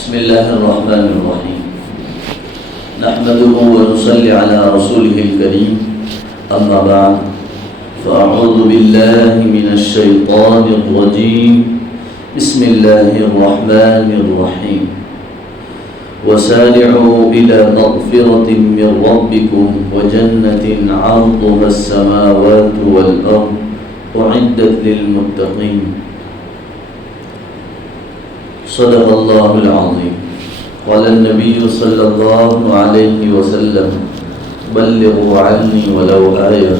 بسم الله الرحمن الرحيم نحمده ونصلي على رسوله الكريم أما بعد فأعوذ بالله من الشيطان الرجيم بسم الله الرحمن الرحيم وسارعوا إلى مغفرة من ربكم وجنة عرضها السماوات والأرض أعدت للمتقين صدق الله العظيم قال النبي صلى الله عليه وسلم بلغوا عني ولو آية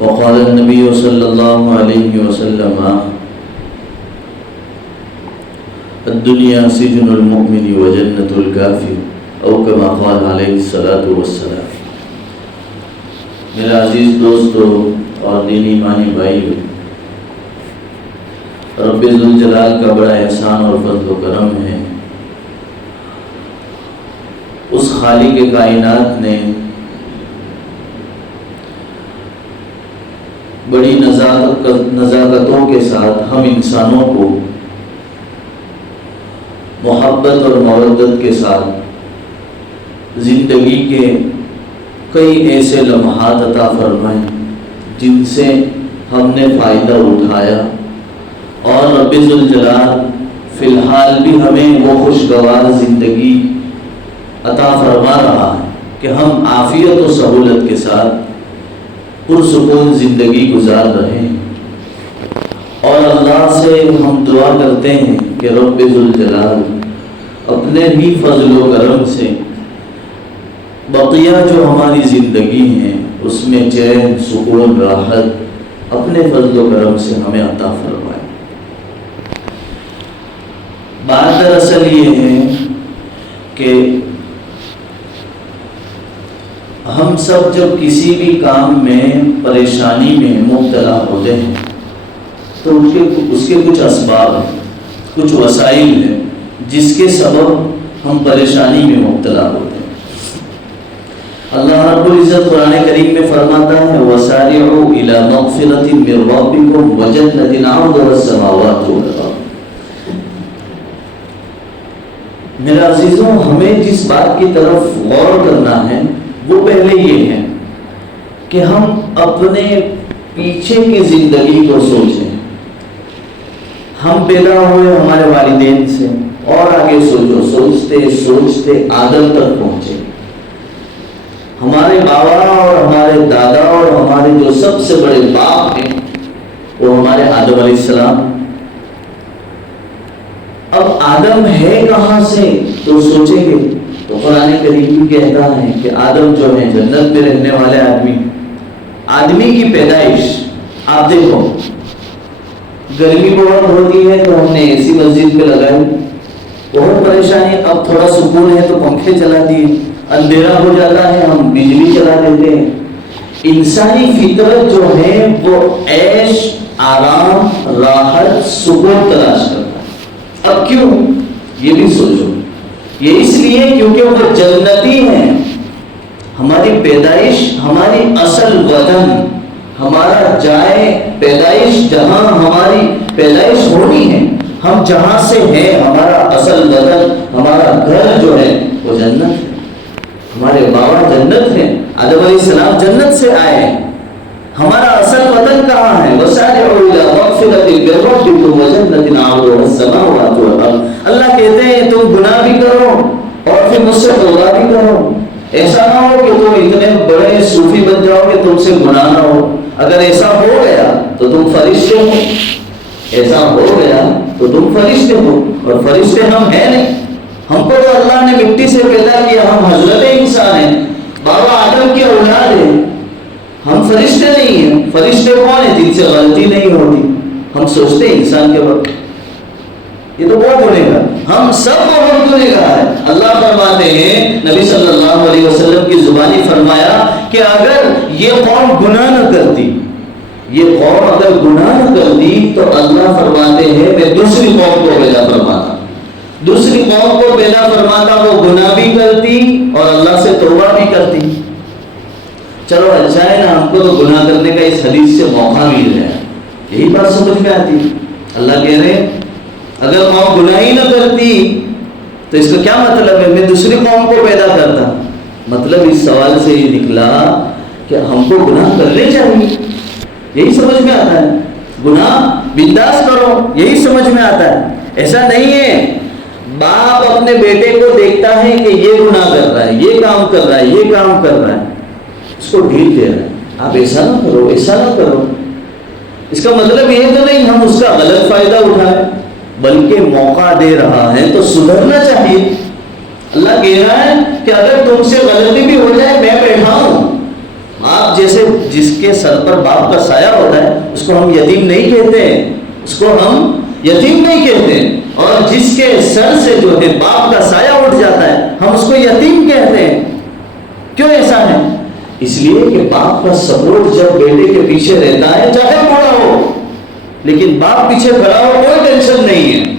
وقال النبي صلى الله عليه وسلم الدنيا سجن المؤمن وجنة الكافر أو كما قال عليه الصلاة والسلام۔ میرا عزیز دوستو اور دینی مانی بھائیو، رب ذوالجلال کا بڑا احسان اور فضل و کرم ہے، اس خالق کائنات نے بڑی نزاکتوں کے ساتھ ہم انسانوں کو محبت اور مودت کے ساتھ زندگی کے کئی ایسے لمحات عطا فرمائے جن سے ہم نے فائدہ اٹھایا، اور رب ذوالجلال فی الحال بھی ہمیں وہ خوشگوار زندگی عطا فرما رہا ہے کہ ہم عافیت و سہولت کے ساتھ پرسکون زندگی گزار رہے ہیں، اور اللہ سے ہم دعا کرتے ہیں کہ رب ذوالجلال اپنے بھی فضل و کرم سے بقیہ جو ہماری زندگی ہے اس میں چین، سکون، راحت اپنے فضل و کرم سے ہمیں عطا فرمائے۔ بات دراصل یہ ہے کہ ہم سب جب کسی بھی کام میں پریشانی میں مبتلا ہوتے ہیں تو اس کے کچھ اسباب ہیں، کچھ وسائل ہیں جس کے سبب ہم پریشانی میں مبتلا ہوتے ہیں۔ اللہ رب العزت قرآن کریم میں فرماتا ہے وَسَارِعُوا إِلَى مَغْفِرَةٍ مِّن رَّبِّكُمْ وَجَنَّةٍ عَرْضُهَا السَّمَاوَاتُ وَالْأَرْضُ۔ میرے عزیزوں، ہمیں جس بات کی طرف غور کرنا ہے وہ پہلے یہ ہے کہ ہم اپنے پیچھے کی زندگی کو سوچیں۔ ہم پیدا ہوئے ہمارے والدین سے، اور آگے سوچو، سوچتے سوچتے آدم تک پہنچے۔ ہمارے بابا اور ہمارے دادا اور ہمارے جو سب سے بڑے باپ ہیں وہ ہمارے آدم علیہ السلام۔ اب آدم ہے کہاں سے تو سوچیں گے تو قرآن کریم کہتا ہے کہ آدم جو ہے جنت میں رہنے والے آدمی کی پیدائش آپ دیکھو، گرمی بہت ہوتی ہے تو ہم نے اے سی مسجد پہ لگائی، بہت پریشانی، اب تھوڑا سکون ہے تو پنکھے چلا دیے، اندھیرا ہو جاتا ہے ہم بجلی چلا دیتے ہیں۔ انسانی فطرت جو ہے وہ عیش، آرام، راحت، سکون تلاش کرتا ہے۔ اب کیوں؟ یہ بھی سوچو، یہ اس لیے کیونکہ وہ جنتی ہیں۔ ہماری پیدائش، ہماری اصل وطن، ہمارا جائے پیدائش، جہاں ہماری پیدائش ہونی ہے، ہم جہاں سے ہیں، ہمارا اصل وطن، ہمارا گھر جو ہے وہ جنت ہے۔ ہمارے بابا جنت ہیں، آدم علیہ السلام جنت سے آئے ہیں۔ ہمارا اصل وطن کہاں ہے؟ وَسَارِعُوا إِلَىٰ مَغْفِرَةٍ مِّن رَّبِّكُمْ وَجَنَّةٍ عَرْضُهَا السَّمَاوَاتُ وَالْأَرْضُ۔ اللہ کہتے ہیں تم گناہ بھی کرو اور پھر مجھ سے توبہ بھی کرو۔ ایسا نہ ہو کہ تم اتنے بڑے صوفی بن جاؤ کہ تم سے گناہ نہ ہو۔ اگر ایسا ہو گیا تو تم فرشتے ہو، ایسا ہو گیا تو تم فرشتے ہو، اور فرشتے ہم ہیں نہیں۔ ہم کو تو اللہ نے مٹی سے پیدا کیا، ہم حضرت انسان ہیں، بابا آدم کی اولاد ہیں، ہم فرشتے نہیں ہیں۔ فرشتے کون ہیں؟ جن سے غلطی نہیں ہوتی۔ ہم سوچتے ہیں انسان کے وقت یہ تو بہت گنہگار، ہم سب بہت گنہگار ہیں۔ اللہ فرماتے ہیں، نبی صلی اللہ علیہ وسلم کی زبانی فرمایا کہ اگر یہ قوم گناہ نہ کرتی، یہ قوم اگر گناہ نہ کرتی تو اللہ فرماتے ہیں میں دوسری قوم کو پیدا فرماتا، دوسری قوم کو پیدا فرماتا، وہ گناہ بھی کرتی اور اللہ سے توبہ بھی کرتی۔ چلو اچھا ہے نا، ہم کو تو گناہ کرنے کا اس حدیث سے موقع مل رہا ہے، یہی بات سمجھ میں آتی ہے۔ اللہ کہہ رہے ہیں اگر قوم گناہ ہی نہ کرتی تو اس کا کیا مطلب ہے؟ میں دوسری قوم کو پیدا کرتا. مطلب اس سوال سے یہ نکلا کہ ہم کو گناہ کرنے چاہیے، یہی سمجھ میں آتا ہے. گناہ بنداس کرو، یہی سمجھ میں آتا ہے. ایسا نہیں ہے. باپ اپنے بیٹے کو دیکھتا ہے کہ یہ گناہ کر رہا ہے، یہ کام کر رہا ہے، یہ کام کر رہا ہے، اس کو ڈھیل دے رہا ہے، آپ ایسا نہ کرو، ایسا نہ کرو. اس کا مطلب یہ تو نہیں ہم اس کا غلط فائدہ اٹھائیں، بلکہ موقع دے رہا ہے تو سدھرنا چاہیے. اللہ کہہ رہا ہے کہ اگر تم سے غلطی بھی ہو جائے میں بیٹھا ہوں. آپ جیسے جس کے سر پر باپ کا سایہ ہوتا ہے اس کو ہم یتیم نہیں کہتے ہیں، اس کو ہم یتیم نہیں کہتے ہیں. اور جس کے سر سے جو ہے باپ کا سایہ اٹھ جاتا ہے ہم اس کو یتیم کہتے ہیں. کیوں ایسا ہے؟ اس لیے کہ باپ کا سپورٹ جب بیٹے کے پیچھے رہتا ہے چاہے بوڑھا ہو، لیکن باپ پیچھے کھڑا ہو کوئی ٹینشن نہیں ہے.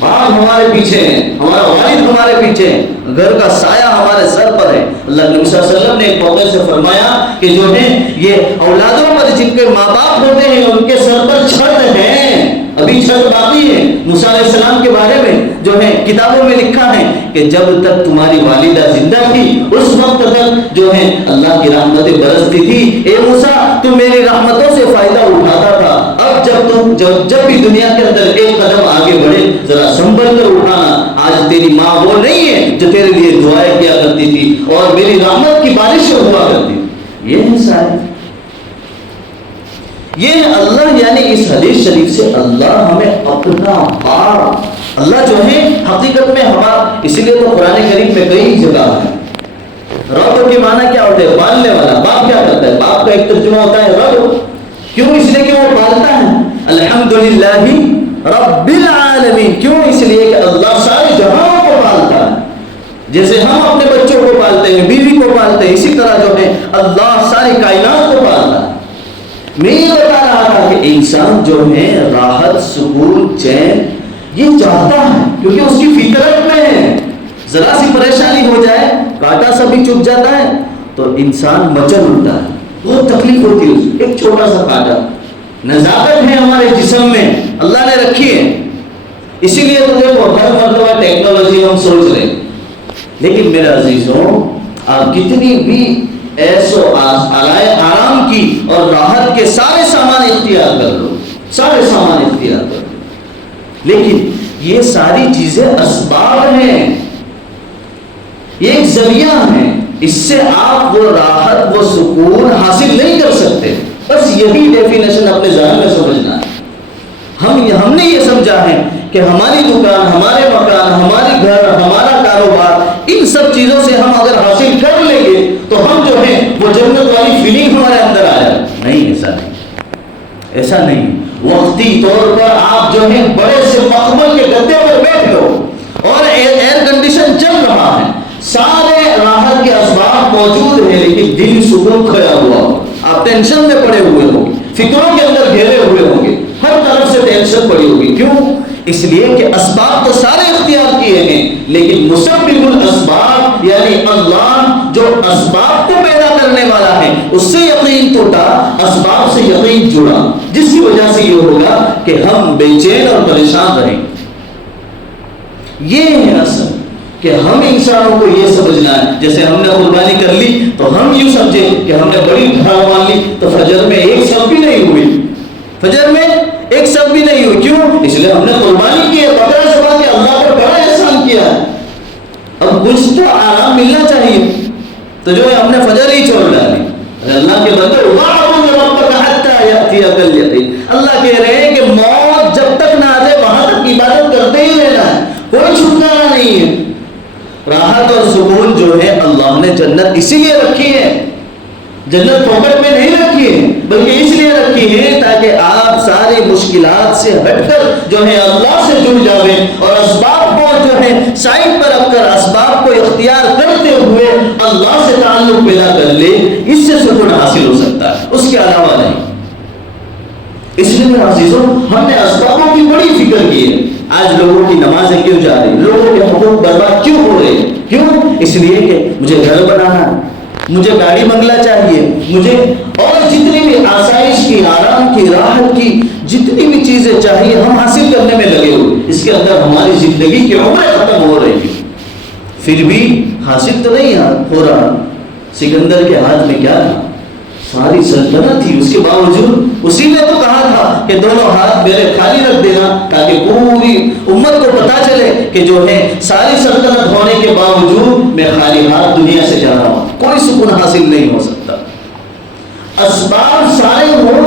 باپ ہمارے پیچھے ہیں، ہمارا والد ہمارے پیچھے ہے، گھر کا سایہ ہمارے سر پر ہے. اللہ نبی صلی اللہ علیہ وسلم نے ایک موقع سے فرمایا کہ جو ہے یہ اولادوں پر جن کے ماں باپ ہوتے ہیں ان کے سر پر چھت ہے، ابھی چھت باقی ہے. موسیٰ علیہ السلام کے بارے میں جو ہے کتابوں میں لکھا ہے کہ جب تک تمہاری والدہ زندہ تھی اس وقت تک جو ہے اللہ کی رحمتیں برستی تھی. اے موسیٰ تم میری رحمتوں سے فائدہ اٹھاتا تھا، اب جب بھی دنیا کے اندر ایک قدم آگے بڑھے ذرا سنبھل کر اٹھانا. آج تیری ماں وہ نہیں ہے جو تیرے لیے دعائیں کیا کرتی تھی اور میری رحمت کی بارش ہوا کرتی تھی. یہ ہے سارے، یہ اللہ یعنی اس حدیث شریف سے اللہ ہمیں اپنا باپ، اللہ جو ہے حقیقت میں ہمارا، اسی لیے تو قرآن کریم میں کئی جگہ ہے. رب کے معنی کیا ہوتا ہے؟ پالنے والا. باپ کیا کرتا ہے؟ باپ کا ایک ترجمہ ہوتا ہے رب. کیوں؟ اس لیے کہ وہ پالتا ہے. الحمدللہ رب العالمین. کیوں؟ اس لیے کہ اللہ سارے جہانوں کو پالتا ہے. جیسے ہم اپنے بچوں کو پالتے ہیں، بیوی کو پالتے ہیں، اسی طرح جو ہے اللہ ساری کائنات کو پالتا ہے. میں یہ بتا رہا تھا کہ انسان جو ہے راحت، سکون، چین یہ چاہتا ہے کیونکہ اس کی فطرت میں ہے. ذرا سی پریشانی ہو جائے، کانٹا سا بھی چبھ جاتا ہے تو انسان مچل اٹھتا ہے، بہت تکلیف ہوتی ہے. ایک چھوٹا سا کانٹا، نزاکت ہے ہمارے جسم میں اللہ نے رکھی ہے. اسی لیے تو دیکھو ہر مرتبہ ٹیکنالوجی ہم سوچ رہے ہیں. لیکن میرے عزیزوں آپ کتنی بھی ایسو آرام کی اور راحت کے سارے سامان اختیار کر لو، سارے سامان اختیار کر لو، لیکن یہ ساری چیزیں اسباب ہیں، یہ ایک ذریعہ ہے. اس سے آپ وہ راحت، وہ سکون حاصل نہیں کر سکتے. بس یہی ڈیفینیشن اپنے ذہن میں سمجھنا ہے. ہم نے یہ سمجھا ہے کہ ہماری دکان، ہمارے مکان، ہماری گھر، ہمارا کاروبار، ان سب چیزوں سے ہم اگر حاصل کر لیں گے تو ہم جو ہے وہ جنت والی فیلنگ ہمارے اندر آ جائے. نہیں، ایسا نہیں، ایسا نہیں. وقتی طور پر آپ جو ہے بڑے سے مخمل کے گدے پر بیٹھ ہو اور ایئر کنڈیشن چل رہا ہے، سارے راحت کے اسباب موجود ہیں، لیکن دل سکون کھویا ہوا ہو، آپ ٹینشن میں پڑے ہوئے ہوں گے، فکروں کے اندر گھیرے ہوئے ہوں گے، ہر طرف سے ٹینشن پڑی ہوگی. کیوں؟ اس لیے کہ اسباب تو سارے اختیار کیے ہیں، لیکن مسبب الاسباب یعنی اللہ جو اسباب کو پیدا کرنے والا ہے اس سے یقین ٹوٹا، اسباب سے یقین جڑا، جس کی وجہ سے یہ ہوگا کہ ہم بے چین اور پریشان رہیں. یہ ہے اصل کہ ہم انسانوں کو یہ سمجھنا ہے. جیسے ہم نے قربانی کر لی تو ہم یوں سمجھے کہ ہم نے بڑی گھاڑ مان لی تو فجر میں ایک سب بھی نہیں ہوئی، فجر میں ایک سب بھی نہیں ہوئی. کیوں؟ اس لیے ہم نے قربانی کی ہے، بکرا ذبح کے اللہ پر بڑا احسان کیا ہے. اب کچھ تو آرام ملنا چاہیے، تو جو ہے ہم نے فجر ہی چھوڑ ڈالی. اللہ کے بندے اللہ کہہ رہے ہیں کہ موت جب تک نہ آ جائے وہاں تک عبادت کرتے ہی رہنا ہے، کوئی چھٹکارا نہیں ہے. راحت اور سکون جو ہے اللہ نے جنت اسی لیے رکھی ہے، جنت پاکٹ میں نہیں رکھی ہے بلکہ اس لیے رکھی ہے تاکہ آپ ساری مشکلات سے ہٹ کر جو ہے اللہ سے جڑ جاویں اور اسباب کو جو ہے سائڈ پر رکھ کر اسباب کو اختیار کرتے ہوئے اللہ سے تعلق پیدا کر لے. اس سے سکون حاصل ہو سکتا ہے، اس کے علاوہ نہیں. اس لیے میرے عزیزوں ہم نے اسبابوں کی بڑی فکر کی ہے. آج لوگوں کی نمازیں کیوں جا رہی، لوگوں کے حقوق برباد کیوں ہو رہے؟ کیوں؟ اس لیے کہ مجھے گھر بنانا ہے، مجھے گاڑی بنگلہ چاہیے، مجھے اور جتنی بھی آسائش کی، آرام کی، راحت کی جتنی بھی چیزیں چاہیے ہم حاصل کرنے میں لگے ہوئے، اس کے اندر ہماری زندگی کی عمریں ختم ہو رہی ہیں، پھر بھی حاصل تو نہیں ہو رہا۔ سکندر کے ہاتھ میں کیا تھا؟ ساری سلطنت تھی، اس کے باوجود اسی نے تو کہا تھا کہ دونوں ہاتھ میرے خالی رکھ دینا، تاکہ پوری امت کو پتا چلے کہ جو ہے ساری سلطنت ہونے کے باوجود میں خالی ہاتھ دنیا سے جا رہا ہوں، کوئی سکون حاصل نہیں ہو سکتا۔ اسباب سارے ہوں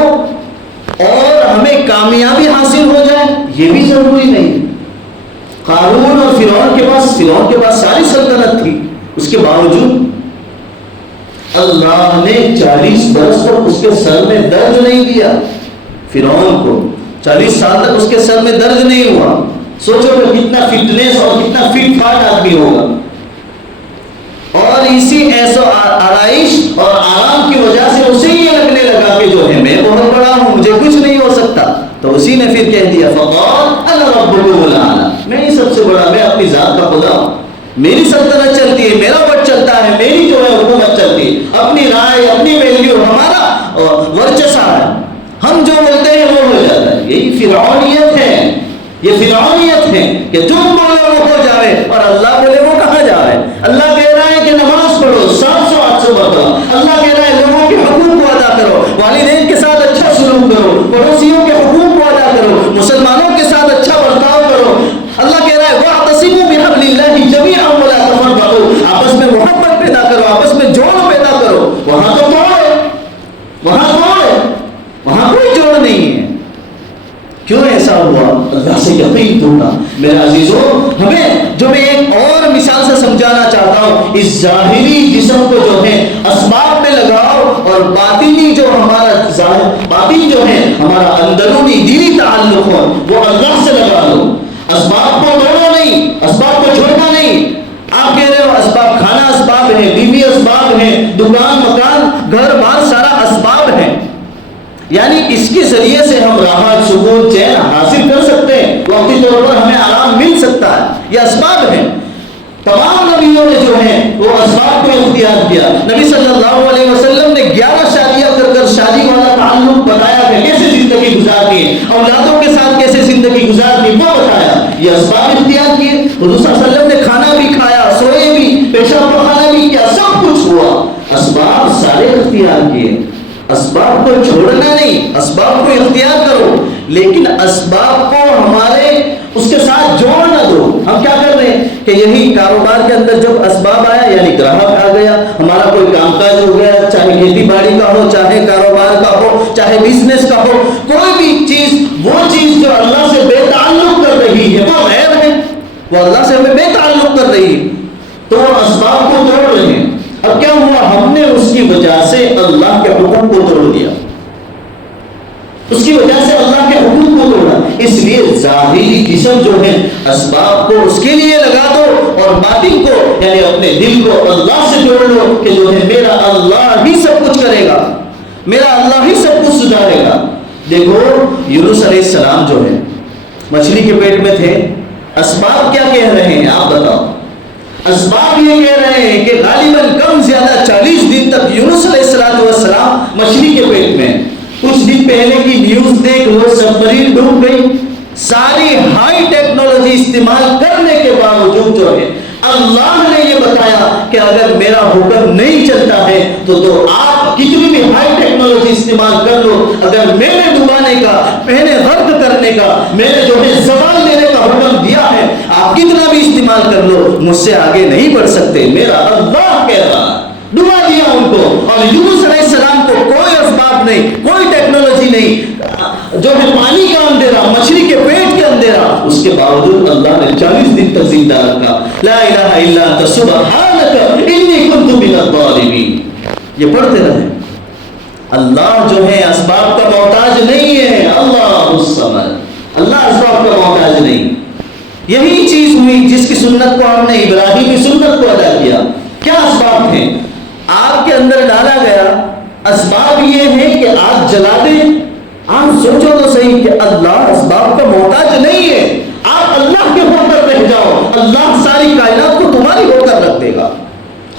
اور ہمیں کامیابی حاصل ہو جائے یہ بھی ضروری نہیں۔ قارون اور فرعون کے پاس ساری سلطنت تھی، اس کے باوجود اللہ نے 40 برس تک اس کے سر میں درد نہیں دیا۔ فرعون کو 40 سال تک اس کے سر میں درد نہیں ہوا۔ سوچو کہ کتنا فٹنس اور کتنا فٹ فاٹ آدمی ہوگا، اور اسی ایسو آرائش اور آرام کی وجہ سے اسے یہ لگنے لگا کہ جو ہے میں بہت بڑا ہوں، مجھے کچھ نہیں ہو سکتا۔ تو اسی نے پھر کہہ دیا فقال انا ربکم الاعلی، میں ہی سب سے بڑا، میں اپنی ذات کا خدا ہوں، میری سلطنت چلتی ہے، میرا وٹ چلتا ہے، میری جو ہے حکومت چلتی ہے، اپنی رائے، اپنی ویلیو، ہمارا ورچسا ہے، ہم جو بولتے ہیں وہ ہو جاتا ہے۔ یہی فرعونیت ہے، یہ فرعونیت ہے کہ تم بولو وہ ہو جائے اور اللہ بولے وہ کہاں جائے۔ اللہ کہہ رہا ہے کہ نماز پڑھو 700-800 مرتبہ، اللہ کہہ رہا ہے لوگوں کے حقوق کو ادا کرو، والدین کے ساتھ اچھا سلوک کرو، پڑوسیوں کے حقوق کو ادا کرو، مسلمانوں کے ساتھ اچھا برتاؤ کرو۔ اللہ کہہ رہا ہے وَاعْتَصِمُوا بِحَبْلِ اللَّهِ جَمِيعًا وَلَا تَفَرَّقُوا، آپس میں محبت پیدا کرو، آپس میں جوڑ پیدا کرو۔ وہاں تو توڑ ہے، وہاں کوئی جوڑ نہیں ہے۔ کیوں ایسا ہوا؟ اللہ سے یقین ٹوٹا۔ میرے عزیزوں، ہمیں جو میں ایک اور مثال سے سمجھانا چاہتا ہوں، اس ظاہری جسم کو جو ہے اسباب میں لگاؤ اور باطنی جو ہمارا باطن جو ہے ہمارا اندرونی دلی تعلق ہو وہ اللہ سے لگا لو۔ اسباب کو توڑو نہیں، اسباب کو چھوڑنا نہیں۔ آپ کہہ رہے ہو اسباب، کھانا اسباب ہے، بیوی اسباب ہے، دکان مکان گھر بار سارا اسباب ہے، یعنی اس کے ذریعے سے ہم راحت سکون چین حاصل کر سکتے ہیں، وقتی طور پر ہمیں آرام مل سکتا ہے، یہ اسباب ہیں۔ تمام نبیوں نے جو ہے وہ اسباب کو اختیار کیا۔ نبی صلی اللہ علیہ وسلم نے 11 شادیاں کر شادی والا تعلق بتایا کہ کیسے زندگی گزارنی ہے، اولادوں کے ساتھ کیسے زندگی گزارنی وہ بتایا، یہ اسباب اختیار کیے۔ حضور صلی اللہ علیہ وسلم نے کھانا بھی کھایا، سوئے بھی، پیشاب پخانا بھی کیا، سب کچھ ہوا، اسباب سارے اختیار کیے۔ اسباب کو چھوڑنا نہیں، اسباب کو اختیار کرو، لیکن اسباب کو ہمارے اس کے ساتھ جوڑ نہ دو۔ ہم کیا کر رہے ہیں کہ یہی کاروبار کے اندر جب اسباب آیا، یعنی گراہک آ گیا، ہمارا کوئی کام کاج ہو گیا، چاہے کھیتی باڑی کا ہو، چاہے کاروبار کا ہو، چاہے بزنس کا ہو، کوئی بھی چیز، وہ چیز جو اللہ سے بے تعلق کر رہی ہے وہ غیر ہے، وہ اللہ سے ہمیں بے تعلق کر رہی ہے، تو وہ اسباب کو توڑ رہے ہیں۔ اب کیا ہوا؟ ہم نے اس کی وجہ سے اللہ کے حکم کو توڑ دیا، اس کی وجہ سے اللہ کے حکم کو توڑا۔ اس لیے ظاہری جسم جو ہے اسباب کو اس کے لیے لگا دو اور باطن کو یعنی اپنے دل کو اللہ سے جوڑ لو کہ جو ہے میرا اللہ ہی سب کچھ کرے گا، میرا اللہ ہی سب کچھ سدھارے گا۔ دیکھو یونس علیہ السلام جو ہے مچھلی کے پیٹ میں تھے، اسباب کیا کہہ رہے ہیں آپ بتاؤ؟ اسباب یہ کہہ رہے ہیں کہ غالباً کم زیادہ 40 دن تک یونس علیہ السلام مچھلی کے پیٹ میں۔ کچھ دن پہلے کی نیوز دیکھ لو، سبمرین ڈوب گئی، ساری ہائی ٹیکنالوجی استعمال کرنے کے باوجود جو ہے اللہ نے یہ بتایا کہ اگر میرا حکم نہیں چلتا ہے تو آپ کتنی بھی ہائی ٹیکنالوجی استعمال کر لو، اگر میں نے ڈبانے کا، میں نے غرق کرنے کا، میں نے جو ہے زوال دینے کا حکم دیا ہے، آپ کتنا بھی استعمال کر لو مجھ سے آگے نہیں بڑھ سکتے، میرا اللہ کہہ رہا۔ ڈبا دیا ان کو، اور یونس علیہ السلام کو کوئی اسباب نہیں، کوئی ٹیکنالوجی نہیں، جو ہے پانی کا اندھیرا، مچھلی کے پیٹ کے اندھیرا، اس کے باوجود اللہ نے 40 دن تک زندہ رکھا۔ لا الہ الا انت سبحانک انی کنت من الظالمین۔ یہ پڑھتے رہے۔ اللہ جو ہے اسباب کا محتاج نہیں ہے، اللہ الصمد، اللہ اسباب کا محتاج نہیں۔ یہی چیز ہوئی جس کی سنت کو ہم نے ابراہیم کی سنت کو ادا کیا۔ کیا اسباب تھے؟ آگ کے اندر ڈالا گیا، اسباب یہ ہے کہ آگ جلا دیں۔ آپ سوچو تو صحیح کہ اللہ اسباب کا محتاج نہیں ہے، آپ اللہ کے ہو کر رہ جاؤ، اللہ ساری کائنات کو تمہاری ہو کر رکھ دے گا۔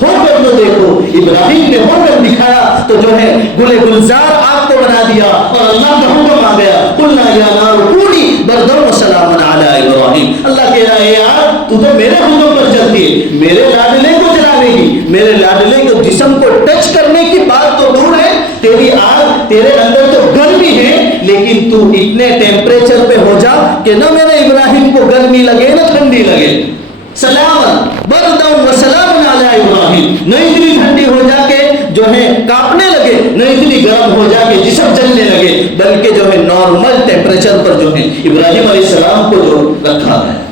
ہو کر تو دیکھو ابراہیم نے ہو کر دکھایا تو جو ہے گل گلزار آگ کو بنا دیا اور اللہ کا حکم آ گیا قلنا یا نار کونی بردا وسلام علی ابراہیم. اللہ کہہ رہا ہے یار تو میرے حکم پر چلتی ہے, میرے لاڈلے کو جلانے کی, میرے لاڈلے کو جسم کو ٹچ کرنے کی بات تو دور ہے, تیری آگ تیرے اندر تو گرمی ہے لیکن تو اتنے ٹیمپریچر پہ ہو جا کہ نہ میرے ابراہیم کو گرمی لگے نہ ٹھنڈی لگے. سلام بردا وسلام علی ابراہیم, نہ اتنی ٹھنڈی ہو جا کے جو ہے کانپنے لگے, نہ اتنی گرم ہو جا کے جسم جلنے لگے, بلکہ جو ہے نارمل ٹیمپریچر پر جو ہے ابراہیم علیہ السلام کو جو رکھا ہے.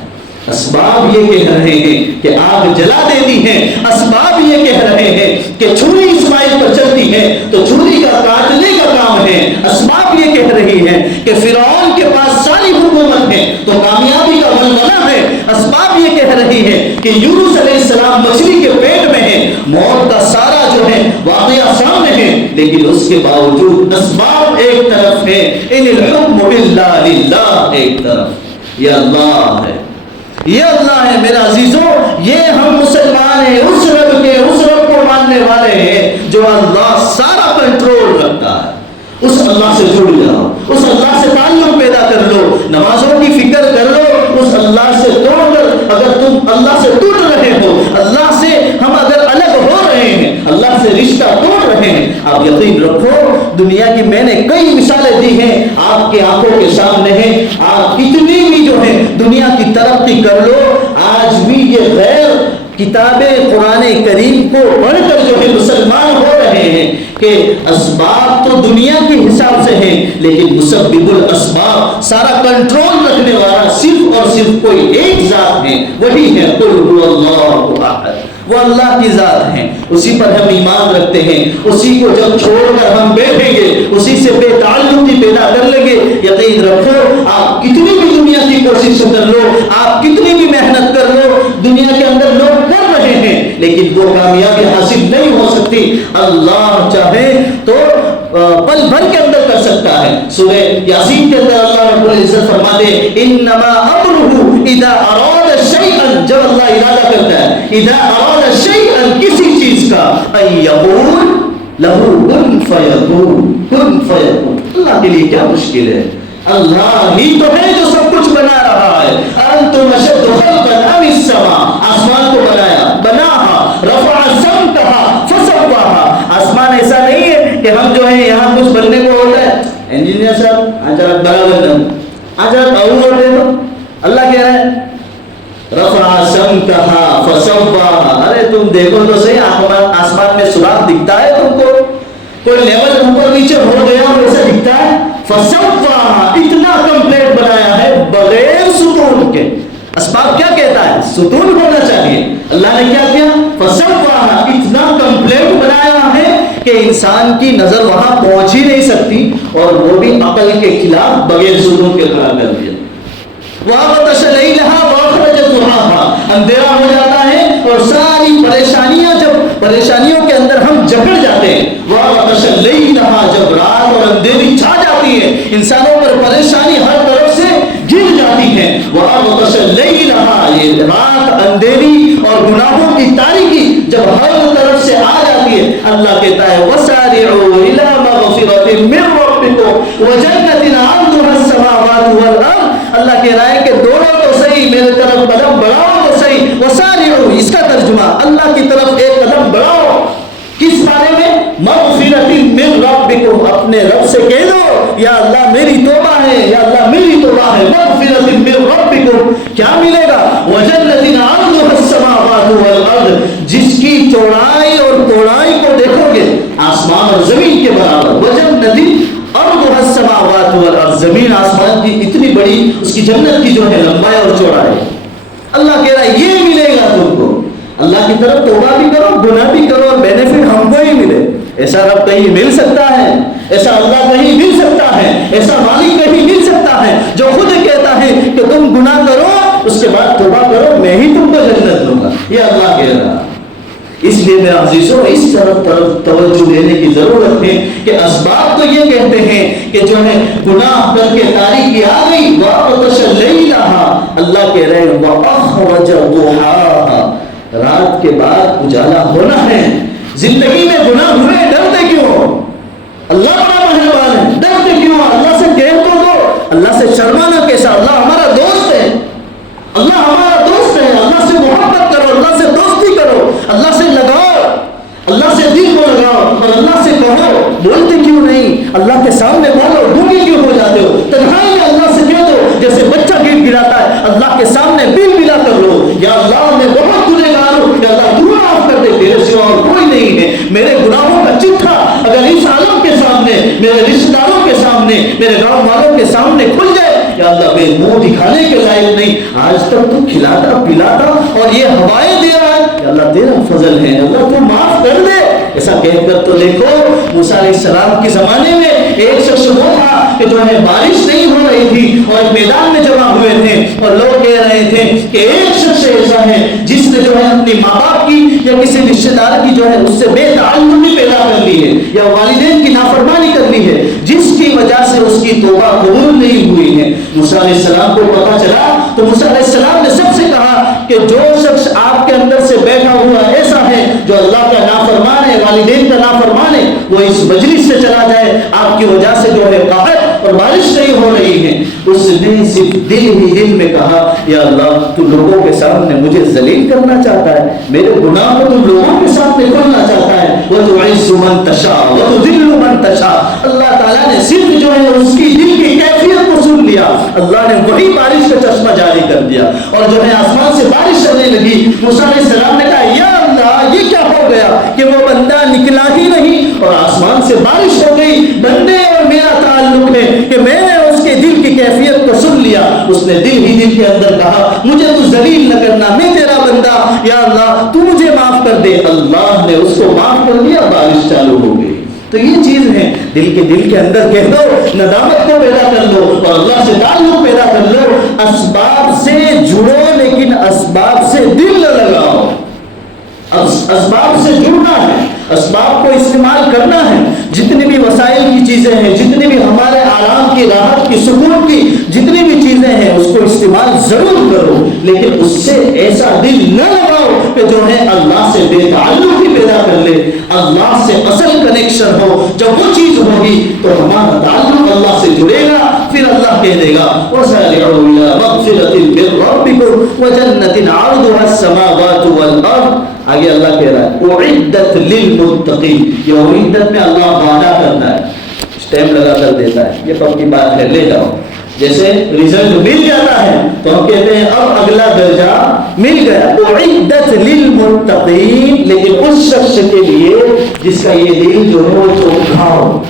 اسباب یہ کہہ رہے ہیں کہ آگ جلا دیتی ہے, اسباب یہ کہہ رہے ہیں کہ چھری اسماعیل پر چلتی ہے تو چھری کا کاٹنے کا کام ہے, اسباب یہ کہہ رہی ہے کہ فرعون کے پاس ساری حکومت ہے تو کامیابی کا ولولہ ہے, اسباب یہ کہہ رہی ہے کہ یونس علیہ السلام مچھلی کے پیٹ میں ہے, موت کا سارا جو ہے واقعہ سامنے ہے, لیکن اس کے باوجود اسباب ایک طرف ہے, ان الحکم الا للہ ایک طرف, یہ اللہ ہے, یہ اللہ ہے. میرے عزیزوں یہ ہم مسلمان ہیں, اس رب کے, اس رب کو ماننے والے ہیں جو اللہ سارا کنٹرول رکھتا ہے. اس اللہ سے جڑ جاؤ, اس اللہ سے تعلق پیدا کر لو, نمازوں کی فکر کر لو, اس اللہ سے توڑ کر اگر تم اللہ سے ٹوٹ رہے ہو, اللہ سے ہم اگر الگ ہو رہے ہیں, اللہ سے رشتہ توڑ رہے ہیں, آپ یقین رکھو دنیا کی میں نے کئی مثالیں دی ہیں آپ کی آنکھوں کے سامنے ہیں, آپ کتنی بھی جو ہے دنیا کی ترقی کر لو, آج بھی یہ غیر کتابیں قرآن کریم کو پڑھ کر جو ہے مسلمان ہو رہے ہیں کہ اسباب تو دنیا کے حساب سے ہیں لیکن مسبب الاسباب, سارا کنٹرول رکھنے والا صرف اور صرف کوئی ایک ذات ہے, وہی ہے قل هو اللہ احد, وہ اللہ کی ذات ہے, اسی پر ہم ایمان رکھتے ہیں, اسی کو جب چھوڑ کر ہم بیٹھیں گے اسی سے بے تعلقی پیدا کر لیں گے. یقین رکھو آپ کتنی بھی دنیا کی کوشش کر لو, آپ کتنی بھی محنت کر لو, دنیا کے اندر لوگ کر رہے ہیں لیکن وہ کامیابی حاصل نہیں ہو سکتی. اللہ چاہے تو پل بھر کے اندر کر سکتا ہے. سورہ یاسین کے اندر اللہ رب العزت فرماتے ہیں انما امره اذا اراد شيئا, جب اللہ ارادہ کرتا ہے, اذا اراد شيئا کسی چیز کا, ان یقول له کن فیکون, کن فیکون. اللہ کے لیے کیا مشکل ہے, اللہ ہی تو ہے جو سب کچھ بنا رہا ہے. انتم اشد خلقا ام السماء, آسمان کو بناها رفع سمكها فسواها. آسمان ایسا نہیں ہے کہ ہم جو ہے یہاں کچھ بننے کو ہوتا ہے, انجینئر صاحب آج رات برابر دن آج رات اور دے دو. اللہ کہہ رہا ہے رفع سمكها فسواها, ارے تم دیکھو تو صحیح آسمان میں سوراخ دکھتا ہے تم کو, کوئی لیول اوپر نیچے ہو گیا ویسا دکھتا ہے. فسواها, اتنا کمپلیٹ بنایا ہے بغیر ستون کے. اسباب کیا کہتا ہے, ستون ہونا چاہیے, اللہ نے کیا کیا فسواها, اتنا کمپلیٹ بنایا ہے کہ انسان کی نظر وہاں پہنچ ہی نہیں سکتی, اور وہ بھی عقل کے خلاف بغیر ستون کے کھڑا کر دیا. وَأَغْطَشَ لَيْلَهَا وَأَخْرَجَ ضُحَاهَا, اندھیرا ہو جاتا ہے اور ساری پریشانیاں, جب پریشانیوں کے اندر ہم جکڑ جاتے ہیں, وَأَغْطَشَ لَيْلَهَا, جب رات اور اندھیری چھا جاتی ہے, انسانوں پر پریشانی ہر طرف سے گر جاتی ہے. وَأَغْطَشَ لَيْلَهَا, یہ رات اندھیری اور گناہوں کی تاریکی جب ہر طرف سے آ جاتی ہے, اللہ کہتا ہے وَسَارِعُوا إِلَى مَغْفِرَةٍ مِّن رَّبِّكُمْ وَجَنَّةٍ عَرْضُهَا السَّمَاوَاتُ وَالْأَرْضُ. اللہ کہہ رہا ہے کہ دوڑو تو صحیح, میرے طرف قدم بڑھاؤ تو صحیح. وَسَارِعُوا, اس کا ترجمہ اللہ کی طرف ایک قدم بڑھاؤ, کس بارے میں, مغفرۃ من ربکم, اپنے رب سے کہہ دو یا اللہ میری توبہ ہے, یا اللہ میری توبہ ہے. مغفرۃ من ربکم, کیا ملے گا, وجنۃ عرضها السماوات والارض, جس کی چوڑائی اور توڑائی کو دیکھو گے آسمان اور زمین کے برابر. وجنۃ عرضها السماوات والارض, زمین آسمان کی اتنی بڑی, اس کی جنت کی جو ہے لمبائی اور چوڑائی. اللہ کہہ رہا ہے یہ ملے گا تم کو. اللہ کی طرف توبہ بھی کرو, گناہ بھی کرو, اور بینیفٹ ہم کو ہی ملے. ایسا رب کہیں مل سکتا ہے, ایسا اللہ کہیں مل سکتا ہے, ایسا مالک کہیں مل سکتا ہے جو خود کہتا ہے کہ تم گناہ کرو اس کے بعد توبہ کرو, میں ہی تم کو جنت دوں گا. یہ اللہ کہہ رہا. اس لیے میرے عزیزوں اس طرف توجہ دینے کی ضرورت ہے کہ اسباب تو یہ کہتے ہیں کہ جو ہے گناہ کر کے تاریکی آ گئی, وَأَغْطَشَ لَيْلَهَا, اللہ کہہ رہے ہیں وَأَخْرَجَ ضُحَاهَا, رات کے بعد اجالا ہونا ہے. زندگی میں گناہ ہوئے ڈرتے کیوں ہو؟ اللہ بڑا مہربان ہے، ڈرتے کیوں ہو؟ اللہ سے کہہ تو دو، اللہ سے شرمانا کیسا؟ اللہ ہمارا دوست ہے، اللہ ہمارا دوست ہے، اللہ سے محبت کرو، اللہ سے دوستی کرو، اللہ سے لگاؤ، اللہ سے دل کو لگاؤ اور اللہ سے کہو۔ بولتے کیوں نہیں؟ اللہ کے سامنے بولو، گونگے کیوں ہو جاتے ہو؟ تنہائی میں اللہ سے کہہ دو، جیسے بچہ گیٹ گراتا ہے، اللہ کے سامنے بل بلا کر لو، یا اللہ میں بہت گنہگار ہوں، یا اللہ تو معاف کر دے، تیرے سوا اور کوئی نہیں ہے۔ میرے گناہوں کا چٹھا اگر اس عالم کے سامنے، میرے رشتہ داروں کے سامنے، میرے گاؤں والوں کے سامنے کھل جائے، یا اللہ میں منہ دکھانے کے لائق نہیں، آج تک تو کھلاتا پلاتا اور یہ ہوائیں دے رہا ہے، یا اللہ تیرا فضل ہے، اللہ تو معاف کر دے۔ ایسا کہہ کر تو دیکھو موسیٰ علیہ السلام کے زمانے میں ایک شخص وہ تھا کہ جو ہے بارش نہیں ہو رہی تھی اور میدان میں جمع ہوئے تھے اور لوگ کہہ رہے تھے کہ ایک شخص ایسا ہے جس نے جو ہے اپنی ماں باپ کی یا کسی رشتہ دار کی جو ہے اس سے بے تعلقی پیدا کر لی ہے یا والدین کی نافرمانی کر لی ہے، جس کی وجہ سے اس کی توبہ قبول نہیں ہوئی ہے۔ موسیٰ علیہ السلام کو پتہ چلا تو موسیٰ علیہ السلام نے سب سے کہا کہ جو شخص آپ کے اندر سے بیٹھا ہوا ایسا ہے جو اللہ کا نافرمان ہے، والدین کا نافرمان ہے، وہ اس مجلس سے چلا جائے، آپ کی وجہ سے جو ہے قحط اور بارش نہیں ہو رہی ہے۔ اس نے صرف دل میں کہا یا اللہ تو لوگوں کے سامنے مجھے ذلیل کرنا چاہتا ہے، میرے گناہ کو تو لوگوں کے سامنے کھولنا چاہتا ہے، وَتُعِزُّ مَن تَشَاءُ وَتُذِلُّ مَن تَشَاءُ۔ اللہ تعالیٰ نے صرف جو ہے اس کی دل کی کیفیت کو سن لیا، اللہ نے وہی بارش کا چشمہ جاری کر دیا اور جو ہے آسمان سے بارش چلنے لگی۔ موسیٰ علیہ السلام نے کہا یا اللہ یہ کیا ہو گیا کہ وہ بندہ نکلا ہی نہیں اور آسمان سے بارش ہو گئی۔ بندے اور میرا تعلق ہے کہ میں نے اس کے دل کی کیفیت کو سن لیا، اس نے دل کے اندر کہا مجھے تو ذلیل نہ کرنا، میں تیرا بندہ، یا اللہ تو مجھے معاف کر دے۔ اللہ نے اس کو معاف کر دیا، بارش چالو ہو گئی۔ تو یہ چیز ہے دل کے اندر کہہ دو، ندامت کو پیدا کر لو اور اللہ سے تعلق پیدا کر لو۔ اسباب سے جڑو لیکن اسباب سے دل نہ لگاؤ۔ اسباب سے جڑنا ہے، اسباب کو استعمال کرنا ہے، جتنی بھی وسائل کی چیزیں ہیں، جتنی بھی ہمارے آرام کی، راحت کی، سکون کی جتنی بھی چیزیں ہیں اس کو استعمال ضرور کرو، لیکن اس سے ایسا دل نہ لگاؤ کہ جو ہے اللہ سے بے تعلقی پیدا کر لے۔ اللہ سے اصل کنیکشن ہو، جب وہ چیز ہوگی تو ہمارا تعلق اللہ سے جڑے گا، پھر اللہ کہہ دے گا وَسَارِعُوا إِلَىٰ مَغْفِرَةٍ مِّن رَّبِّكُمْ وَجَنَّةٍ عَرْضُهَا السَّمَاوَاتُ وَالْأَرْضُ۔ آگے اللہ کہہ رہا ہے اعدت للمتقین، یہ اعدت میں اللہ وعدہ کرتا ہے، اسٹیمپ لگا کر دیتا ہے، یہ پکی بات ہے، لے جاؤ۔ جیسے رزلٹ مل جاتا ہے تو ہم کہتے ہیں اب اگلا درجہ مل گیا، اعدت للمتقین، لیکن اس شخص کے لیے جس کا یہ دل جو ہے وہ چوکھا ہو،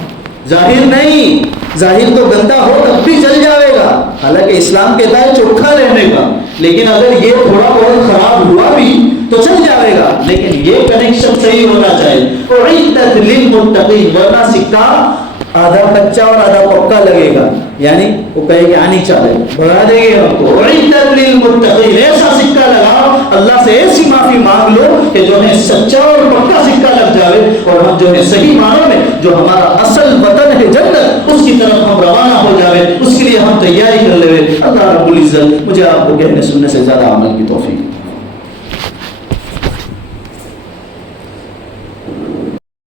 ظاہر نہیں، ظاہر تو گندا ہو تب بھی چل جائے گا، حالانکہ اسلام کہتا ہے چوکھا رہنے کا، لیکن اگر یہ تھوڑا بہت خراب ہوا بھی تو چل جائے گا، لیکن یہ کنیکشن صحیح ہونا چاہیے۔ اعدت للمتقین، ورنہ سکہ آدھا کچا اور آدھا پکا لگے گا، یعنی وہ کہے کہ آنی چالے بڑھا دیں گے ہم کو۔ اعدت للمتقین، ایسا سکہ لگاؤ، اللہ سے ایسی معافی مانگ لو کہ جو ہے سچا اور پکا سکہ لگ جائے اور ہم جو ہے صحیح معنوں میں جو ہمارا اصل وطن ہے جنت اس کی طرف ہم روانہ ہو جائے، اس کے لیے ہم تیاری کر لے۔ اللہ رب العزت مجھے آپ کو کہنے سننے سے زیادہ عمل کی توفیق۔